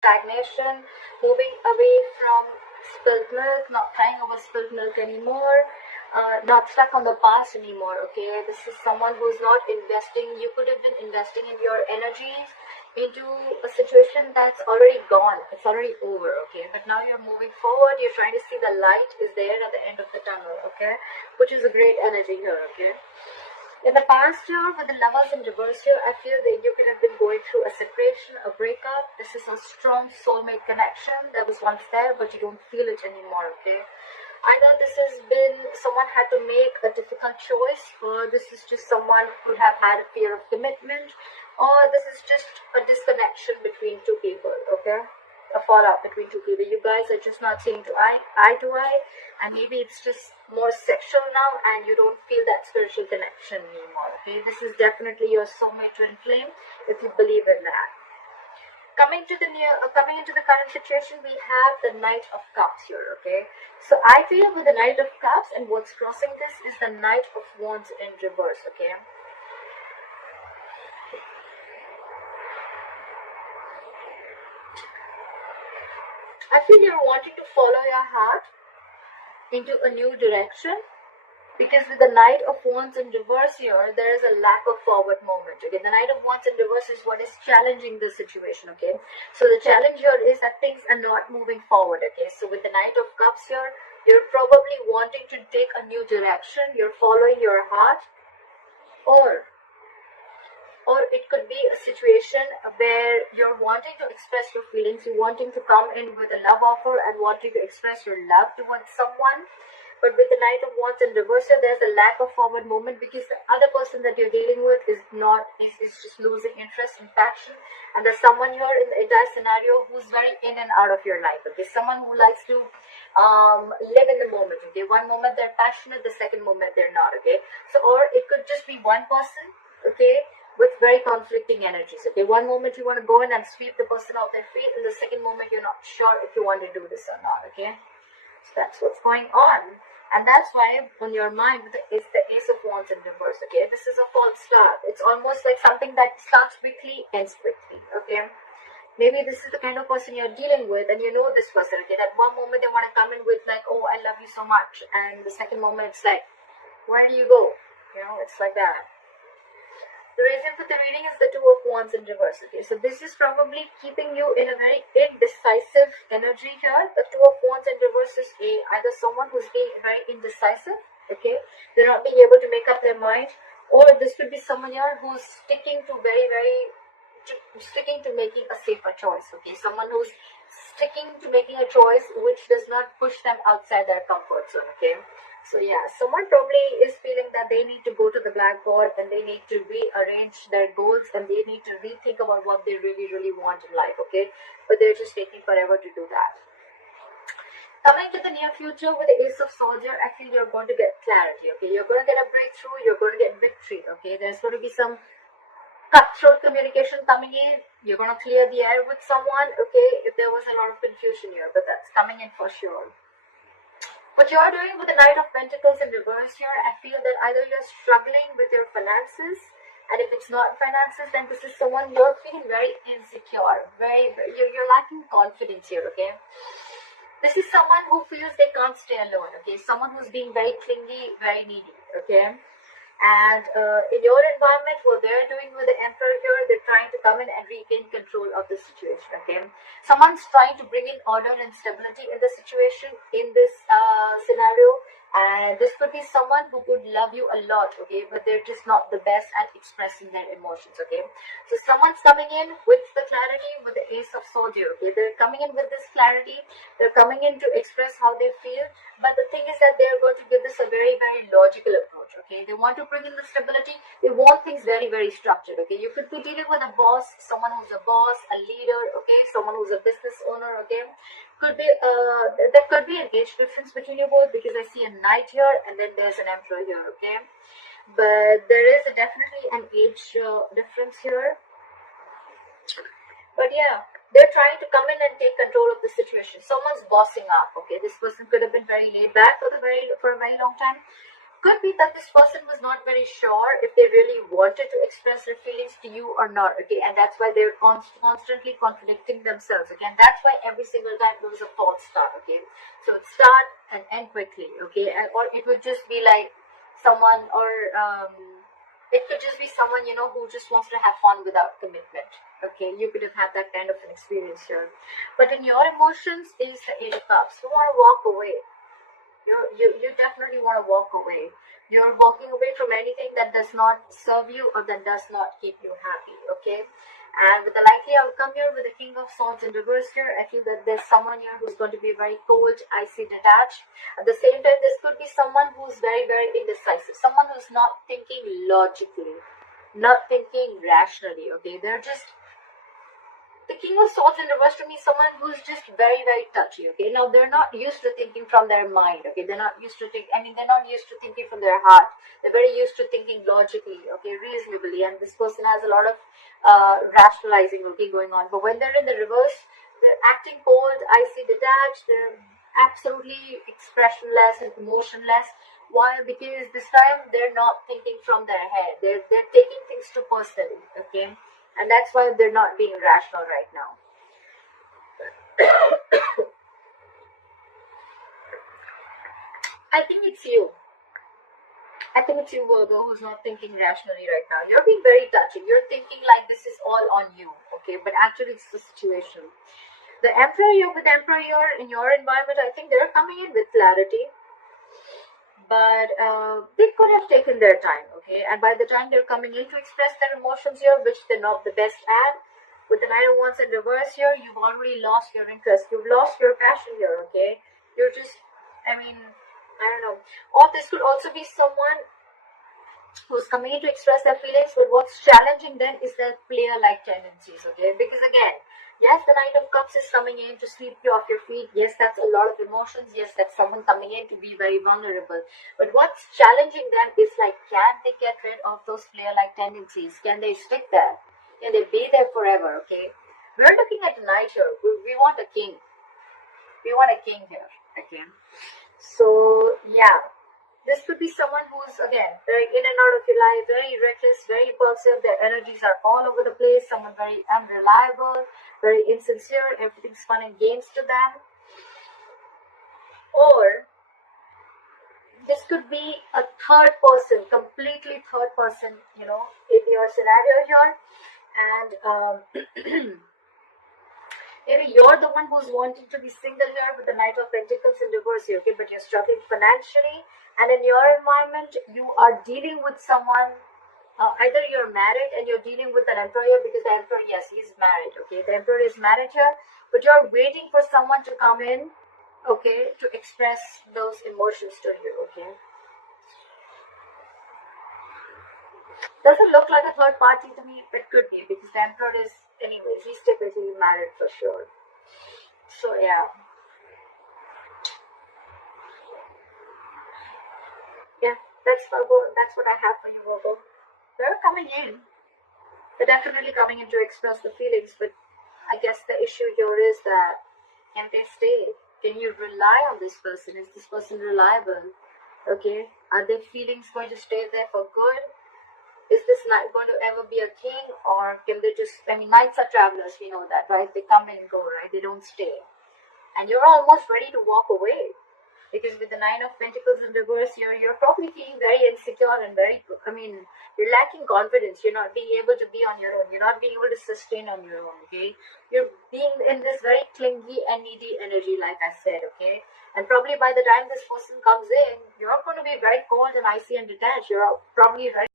stagnation, moving away from spilled milk, not crying over spilled milk anymore, not stuck on the past anymore. Okay, this is someone who's not investing. You could have been investing in your energies into a situation that's already gone. It's already over. Okay, but now you're moving forward. You're trying to see the light is there at the end of the tunnel. Okay, which is a great energy here. Okay. In the past year, with the lovers in reverse here, I feel that you could have been going through a separation, a breakup. This is a strong soulmate connection that was once there, but you don't feel it anymore, okay? Either this has been someone had to make a difficult choice, or this is just someone who have had a fear of commitment, or this is just a disconnection between two people, okay? A fallout between two people. You guys are just not seeing eye to eye, and maybe it's just more sexual now, and you don't feel that spiritual connection anymore. Okay, this is definitely your soulmate twin flame, if you believe in that. Coming into the current situation, we have the Knight of Cups here. Okay, so I feel with the Knight of Cups, and what's crossing this is the Knight of Wands in reverse. Okay. I feel you're wanting to follow your heart into a new direction, because with the Knight of Wands in reverse here, there is a lack of forward movement. Okay, the Knight of Wands in reverse is what is challenging the situation. Okay, so the challenge here is that things are not moving forward. Okay, so with the Knight of Cups here, you're probably wanting to take a new direction. You're following your heart, or it could be a situation where you're wanting to express your feelings, you're wanting to come in with a love offer and wanting to express your love towards someone. But with the Knight of Wands in reverse, there's a lack of forward movement, because the other person that you're dealing with is just losing interest and passion. And there's someone here in the entire scenario who's very in and out of your life. Okay, someone who likes to live in the moment. Okay, one moment they're passionate, the second moment they're not. Okay, so or it could just be one person. Okay, with very conflicting energies. Okay, one moment you want to go in and sweep the person off their feet, and the second moment you're not sure if you want to do this or not. Okay, so that's what's going on, and that's why on your mind is the Ace of Wands in reverse. Okay, this is a false start. It's almost like something that starts quickly, ends quickly. Okay, maybe this is the kind of person you're dealing with, and you know this person. Okay, that one moment they want to come in with like, oh, I love you so much, and the second moment it's like, where do you go? You know, it's like that. The reason for the reading is the Two of Wands in reverse. Okay, so this is probably keeping you in a very indecisive energy here. The Two of Wands in reverse is either someone who's being very indecisive. Okay, they're not being able to make up their mind, or this could be someone here who's sticking to making a safer choice. Okay, someone who's sticking to making a choice which does not push them outside their comfort zone. Okay. So yeah, someone probably is feeling that they need to go to the blackboard and they need to rearrange their goals and they need to rethink about what they really, really want in life, okay? But they're just taking forever to do that. Coming to the near future with the Ace of Swords, I feel you're going to get clarity, okay? You're going to get a breakthrough, you're going to get victory, okay? There's going to be some cutthroat communication coming in. You're going to clear the air with someone, okay? If there was a lot of confusion here, but that's coming in for sure. What you're doing with the Knight of Pentacles in reverse here, I feel that either you're struggling with your finances, and if it's not finances, then this is someone you're feeling very insecure, you're lacking confidence here, okay? This is someone who feels they can't stay alone, okay? Someone who's being very clingy, very needy, okay? And in your environment, what they're doing with the Emperor here, they're trying to come in and regain control of the situation, okay? Someone's trying to bring in order and stability in the situation, in this scenario, and this could be someone who could love you a lot, okay? But they're just not the best at expressing their emotions, okay? So someone's coming in with the clarity, with the Ace of Swords here, okay? They're coming in with this clarity, they're coming in to express how they feel, but the thing is that they're going to give this a very, very logical approach, okay? They want to bring in the stability. They want things very, very structured, okay? You could be dealing with a boss, someone who's a boss, a leader, okay? Someone who's a business owner, okay? Could be, there could be an age difference between you both, because I see a knight here and then there's an emperor here, okay? But there is definitely an age difference here. But yeah, they're trying to come in and take control of the situation. Someone's bossing up, okay? This person could have been very laid back for a very long time, Could be that this person was not very sure if they really wanted to express their feelings to you or not, okay, and that's why they're constantly contradicting themselves, okay, and that's why every single time there was a false start, okay, so it start and end quickly, okay, or it would just be like someone, or it could just be someone, who just wants to have fun without commitment, okay, you could have had that kind of an experience here, but in your emotions is the Eight of Cups. You want to walk away. You definitely want to walk away. You're walking away from anything that does not serve you or that does not keep you happy, okay? And with the likely outcome here, with the King of Swords in reverse here, I feel that there's someone here who's going to be very cold, icy, detached. At the same time, this could be someone who's very, very indecisive. Someone who's not thinking logically, not thinking rationally, okay? They're just... The King of Swords in reverse to me is someone who's just very, very touchy, okay? Now, they're not used to thinking from their mind, okay? They're not used to they're not used to thinking from their heart. They're very used to thinking logically, okay, reasonably, and this person has a lot of rationalizing, okay, going on. But when they're in the reverse, they're acting cold, icy, detached, they're absolutely expressionless and emotionless. Why? Because this time they're not thinking from their head. They're taking things too personally, okay? And that's why they're not being rational right now. I think it's you. I think it's you, Virgo, who's not thinking rationally right now. You're being very touchy. You're thinking like this is all on you, okay? But actually, it's the situation. The Emperor, you're with Emperor here in your environment. I think they're coming in with clarity. But they could have taken their time, okay? And by the time they're coming in to express their emotions here, which they're not the best at, with the Nine of Wands in reverse here, you've already lost your interest. You've lost your passion here, okay? You're just, I don't know. Or this could also be someone who's coming in to express their feelings, but what's challenging them is their player-like tendencies, okay? Because again, yes, the Knight of Cups is coming in to sweep you off your feet. Yes, that's a lot of emotions. Yes, that's someone coming in to be very vulnerable. But what's challenging them is like, can they get rid of those player-like tendencies? Can they stick there? Can they be there forever, okay? We're looking at a knight here. We want a king. We want a king here, okay? So, yeah. This could be someone who's, again, very in and out of your life, very reckless, very impulsive. Their energies are all over the place. Someone very unreliable, very insincere. Everything's fun and games to them. Or this could be a third person, completely third person, in your scenario here. And maybe you're the one who's wanting to be single here with the Knight of Pentacles in reverse here, okay? But you're struggling financially. And in your environment, you are dealing with someone, either you're married and you're dealing with an emperor here, because the emperor, yes, he's married, okay? The emperor is married here, but you're waiting for someone to come in, okay, to express those emotions to you, okay? Doesn't look like a third party to me, but could be, because the emperor is, anyways, he's typically married for sure. So, yeah. Yeah, that's Virgo. That's what I have for you, Virgo. They're coming in. They're definitely coming in to express the feelings, but I guess the issue here is that, can they stay? Can you rely on this person? Is this person reliable? Okay, are their feelings going to stay there for good? Is this knight going to ever be a king, or can they just, knights are travelers, we know that, right? They come and go, right? They don't stay. And you're almost ready to walk away. Because with the Nine of Pentacles in reverse here, you're probably feeling very insecure and you're lacking confidence. You're not being able to be on your own. You're not being able to sustain on your own, okay? You're being in this very clingy and needy energy, like I said, okay? And probably by the time this person comes in, you're going to be very cold and icy and detached. You're probably ready